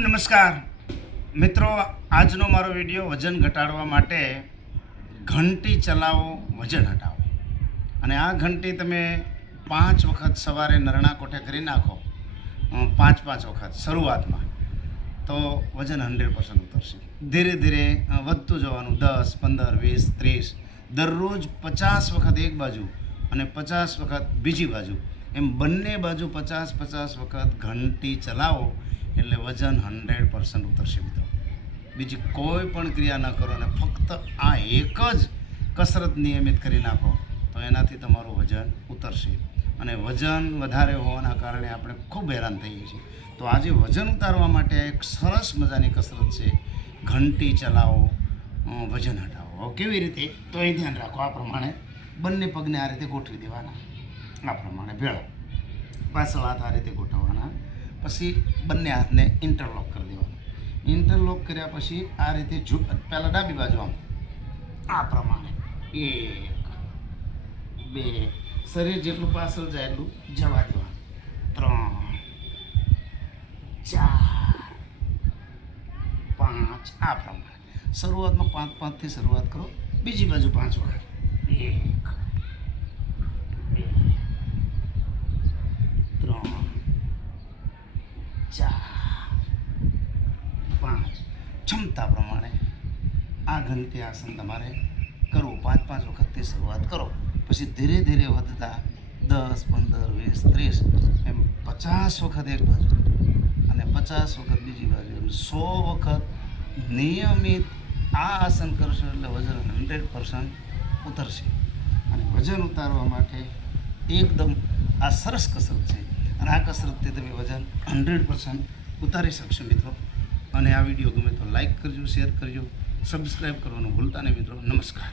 નમસ્કાર મિત્રો, આજનો મારો વિડીયો વજન ઘટાડવા માટે ઘંટી ચલાવો વજન હટાવો. અને આ ઘંટી તમે 5 વખત સવારે નરણા કોઠે કરી નાખો, 5 વખત શરૂઆતમાં, તો વજન 100% ઉતરશે. ધીરે ધીરે વધતું જવાનું, 10, 15, 20, 30, દરરોજ 50 વખત એક બાજુ અને 50 વખત બીજી બાજુ, એમ બંને બાજુ 50 વખત ઘંટી ચલાવો એટલે વજન 100% ઉતરશે મિત્રો. બીજી કોઈ પણ ક્રિયા ન કરો અને ફક્ત આ એક જ કસરત નિયમિત કરી નાખો તો એનાથી તમારું વજન ઉતરશે. અને વજન વધારે હોવાના કારણે આપણે ખૂબ હેરાન થઈએ છીએ. તો આજે વજન ઉતારવા માટે એક સરસ મજાની કસરત છે, ઘંટી ચલાવો વજન હટાવો. કેવી રીતે? તો અહીં ધ્યાન રાખો. આ પ્રમાણે બંને પગને આ રીતે ગોઠવી દેવાના, આ પ્રમાણે ભેળા, પાછળ હાથ આ રીતે ગોઠવવાના. પછી બંને હાથને ઇન્ટરલોક કરી દેવાના. ઇન્ટરલોક કર્યા પછી આ રીતે પહેલાં ડાબી બાજુ આમ આ પ્રમાણે 1, 2, શરીર જેટલું પાછળ જાય એટલું જવા દેવાનું, 3, 4, 5, આ પ્રમાણે. શરૂઆતમાં 5 શરૂઆત કરો, બીજી બાજુ 5 વખત, 1, 2, 3, 4, 5. ક્ષમતા પ્રમાણે આ ઘંટી આસન તમારે કરવું. 5 વખતથી શરૂઆત કરો, પછી ધીરે ધીરે વધતા 10, 15, 20, 30, એમ 50 વખત એક બાજુ અને 50 વખત બીજી બાજુ, એમ 100 વખત નિયમિત આ આસન કરશો એટલે વજન 100% ઉતરશે. અને વજન ઉતારવા માટે એકદમ આ સરસ કસરત છે. અને આ કસરતથી તમે વજન 100% ઉતારી શકશો મિત્રો. અને આ વિડીયો ગમે તો લાઈક કરજો, શેર કરજો, સબસ્ક્રાઈબ કરવાનું ભૂલતા નહીં મિત્રો. નમસ્કાર.